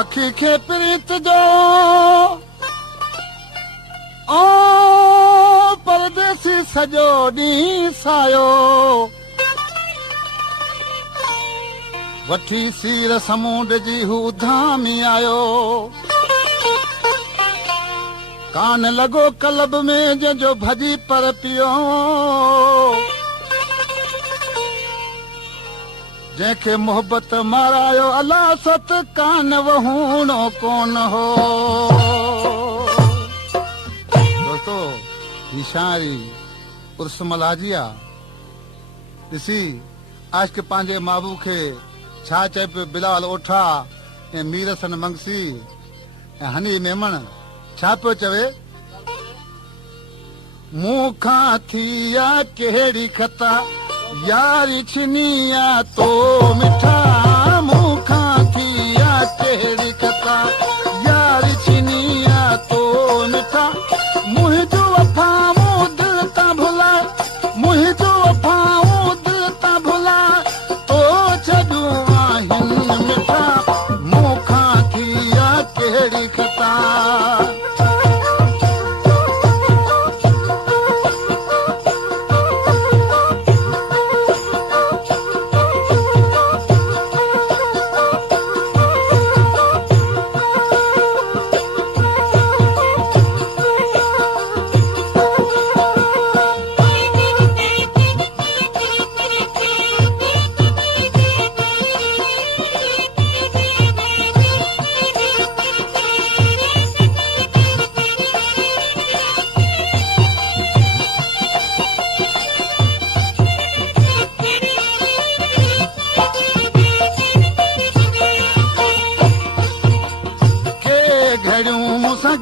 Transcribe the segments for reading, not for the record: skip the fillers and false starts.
पखी खे प्रीत जो ओ परदेसी सॼो ॾींहुं सायो वठी सीर समुंड जी हू धामी आयो कान लॻो कलब में जंहिंजो भॼी पर पियो जंहिंखे मोहबत मारायो अला सत कान वहूणो कोन हो दोस्तो ही शाइरी उर्स मलाजिया ॾिसी आशिक पंहिंजे महबूब खे छा चए पियो बिलाल ओठा ऐं मीर सन मंगसी ऐं हनी मेमण छा पियो चवे मूंखां थी आ कहिड़ी खता यारी छिनिया तो मिठा मूंखां थी आ कहिड़ी खता यारी छिनिया तो मिठा मुंहिंजो वफ़ाऊं दिल तां भुलाए मुंहिंजो वफ़ाऊं दिल तां भुलाए तो छॾूं आहिनि मिठा मूंखां थी आ कहिड़ी खता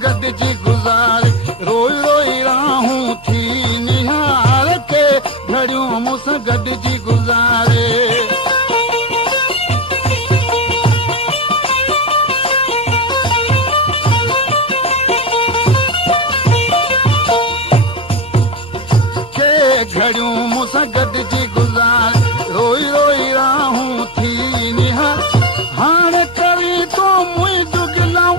गॾिजी गुज़ारे रोई रोई राहूं थी निहार के घड़ियूं मूंसां गॾिजी गुज़ारे के घड़ियूं मूंसां गॾिजी गुज़ारे रोई रोई राहूं थी निहार हाणे करी तो मुंहिंजो गिलाऊं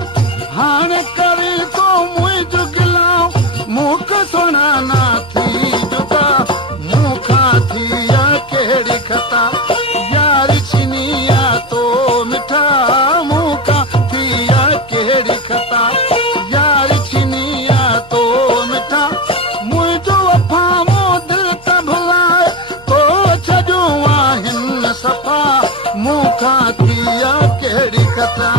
हाणे करे तो मुंहिंजो गिलाऊं मूंख सोना ना थी जुदा मूंखां थी आ कहिड़ी खता यारी छिनिया तो मिठा मूंखां थी आ कहिड़ी खता यारी छिनिया तो मिठा मुंहिंजो वफ़ाऊं दिल तां भुलाए तो छॾूं आहिनि सफ़ा मूंखां थी आ कहिड़ी खता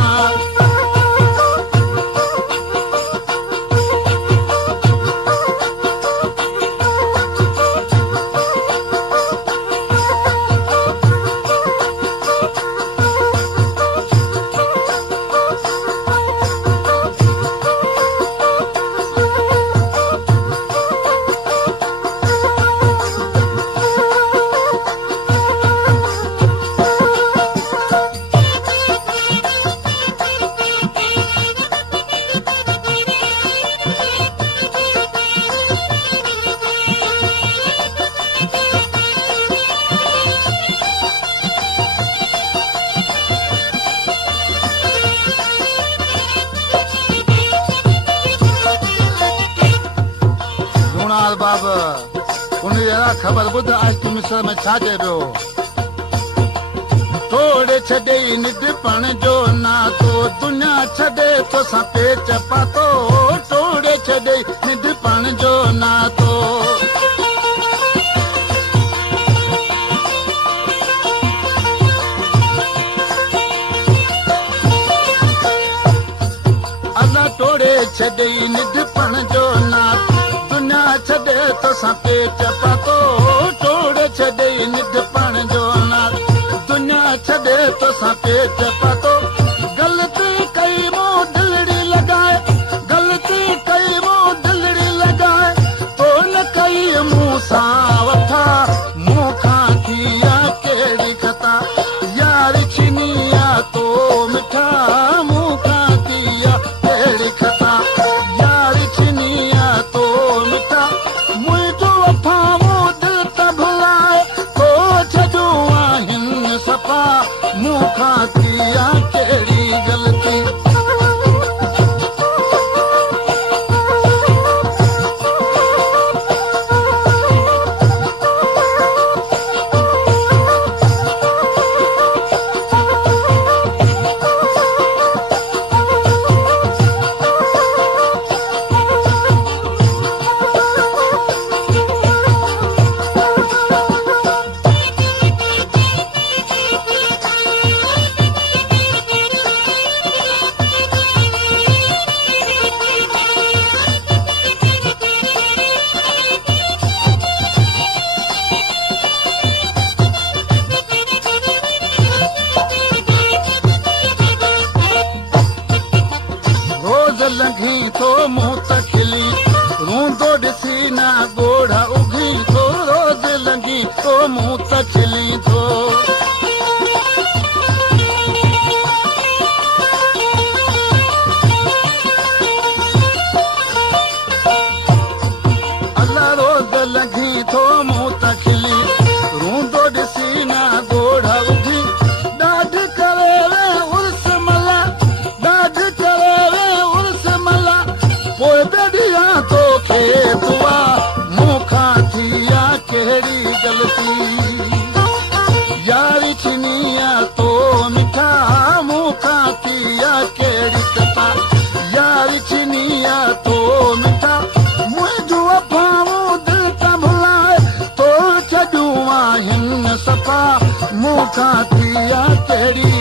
बाबा उन्हें जरा खबर बुध आज तुम मिस्र में छा चए पियो तोड़े छॾे निंढपण जो नातो दुनिया छॾे तोसां पेच पातो तोड़े छॾे निंढपण जो नातो अल्लाह तोड़े छॾे निंढपण जो नातो छॾे तोसां पेच पातो तोड़े छॾे निंढपण जो नातो दुनिया छॾे तोसां पेच पातो ग़लती कई मूं दिलड़ी लॻाए ग़लती कई मूं दिलड़ी लॻाए तो न कई मूं सां वठा मूंखां थी आ कहिड़ी खता यारी छिनिया तो मिठा मूंखां थी आ कहिड़ी खता यारी छिनिया तो मिठा मुंहिंजो वफ़ाऊं दिल तां भुलाए तो छॾूं आहिनि सफ़ा मूंखां थी आ लंघी थो मूं त खिली रूंदो ॾिसी ना ॻोढ़ा उघी थो रोज़ लंघी थो मूं त खिली थो अल्लाह रोज़ लंघी थो मूं त खिली रूंदो ॾिसी ना ॻोढ़ा उघी ॾाढ करे वे उर्स मला ॾाढ करे वे उर्स मला पोइ दॾिया तोखे दुआ मूंखां थी आहे कहिड़ी ग़लती यारी छिनी आहे तो मिठा मूंखां थी आहे कहिड़ी कथा यारी छिनी आहे तो मिठा मुंहिंजो अफ़ाऊं दिलि त भुलाए तो छॾियूं आहिनि सफ़ा मूंखां थी आहे कहिड़ी